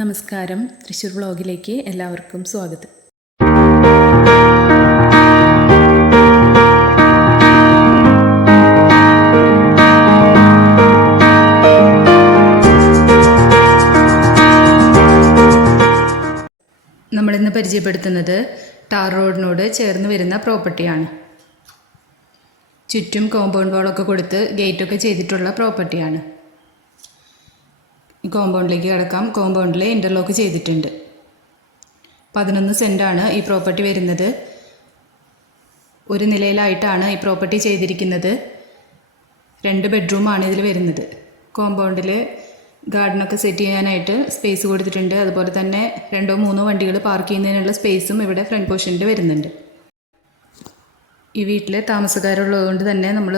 നമസ്കാരം, തൃശ്ശൂർ വ്ളോഗിലേക്ക് എല്ലാവർക്കും സ്വാഗതം. നമ്മളിന്ന് പരിചയപ്പെടുത്തുന്നത് ടാർ റോഡിനോട് ചേർന്ന് വരുന്ന പ്രോപ്പർട്ടിയാണ്. ചുറ്റും കോമ്പൗണ്ട് വാളൊക്കെ കൊടുത്ത് ഗേറ്റൊക്കെ ചെയ്തിട്ടുള്ള പ്രോപ്പർട്ടിയാണ്. കോമ്പൗണ്ടിലേക്ക് കിടക്കാം. കോമ്പൗണ്ടിൽ ഇൻ്റർലോക്ക് ചെയ്തിട്ടുണ്ട്. 11 സെൻറ്റാണ് ഈ പ്രോപ്പർട്ടി വരുന്നത്. ഒരു നിലയിലായിട്ടാണ് ഈ പ്രോപ്പർട്ടി ചെയ്തിരിക്കുന്നത്. 2 ബെഡ്റൂമാണ് ഇതിൽ വരുന്നത്. കോമ്പൗണ്ടിൽ ഗാർഡനൊക്കെ സെറ്റ് ചെയ്യാനായിട്ട് സ്പേസ് കൊടുത്തിട്ടുണ്ട്. അതുപോലെ തന്നെ 2-3 വണ്ടികൾ പാർക്ക് ചെയ്യുന്നതിനുള്ള സ്പേസും ഇവിടെ ഫ്രണ്ട് പോർഷനിൽ വരുന്നുണ്ട്. ഈ വീട്ടിൽ താമസക്കാരുള്ളതുകൊണ്ട് തന്നെ നമ്മൾ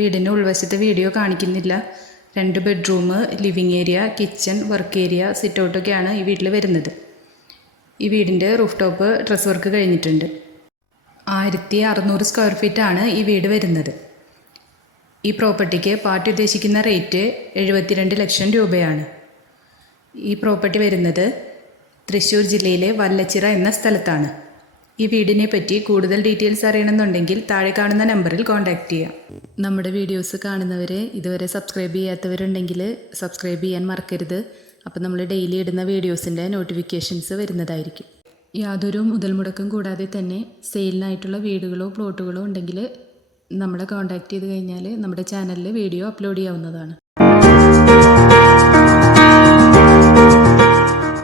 വീടിൻ്റെ ഉൾവശത്തെ വീഡിയോ കാണിക്കുന്നില്ല. 2 bedroom, living area, kitchen, work area, sit ഔട്ടൊക്കെയാണ് ഈ വീട്ടിൽ വരുന്നത്. ഈ വീടിൻ്റെ റൂഫ് ടോപ്പ് ഡ്രസ് വർക്ക് കഴിഞ്ഞിട്ടുണ്ട്. 1600 സ്ക്വയർ ഫീറ്റാണ് ഈ വീട് വരുന്നത്. ഈ പ്രോപ്പർട്ടിക്ക് പാർട്ടി ഉദ്ദേശിക്കുന്ന റേറ്റ് 72 ലക്ഷം രൂപയാണ്. ഈ പ്രോപ്പർട്ടി വരുന്നത് തൃശ്ശൂർ ജില്ലയിലെ വല്ലച്ചിറ എന്ന സ്ഥലത്താണ്. ഈ വീടിനെ പറ്റി കൂടുതൽ ഡീറ്റെയിൽസ് അറിയണമെന്നുണ്ടെങ്കിൽ താഴെ കാണുന്ന നമ്പറിൽ കോൺടാക്റ്റ് ചെയ്യാം. നമ്മുടെ വീഡിയോസ് കാണുന്നവരെ ഇതുവരെ സബ്സ്ക്രൈബ് ചെയ്യാത്തവരുണ്ടെങ്കിൽ സബ്സ്ക്രൈബ് ചെയ്യാൻ മറക്കരുത്. അപ്പോൾ നമ്മൾ ഡെയിലി ഇടുന്ന വീഡിയോസിൻ്റെ നോട്ടിഫിക്കേഷൻസ് വരുന്നതായിരിക്കും. യാതൊരു മുതൽ മുടക്കം കൂടാതെ തന്നെ സെയിലിനായിട്ടുള്ള വീടുകളോ പ്ലോട്ടുകളോ ഉണ്ടെങ്കിൽ നമ്മളെ കോൺടാക്റ്റ് ചെയ്ത് കഴിഞ്ഞാൽ നമ്മുടെ ചാനലിൽ വീഡിയോ അപ്ലോഡ് ചെയ്യാവുന്നതാണ്.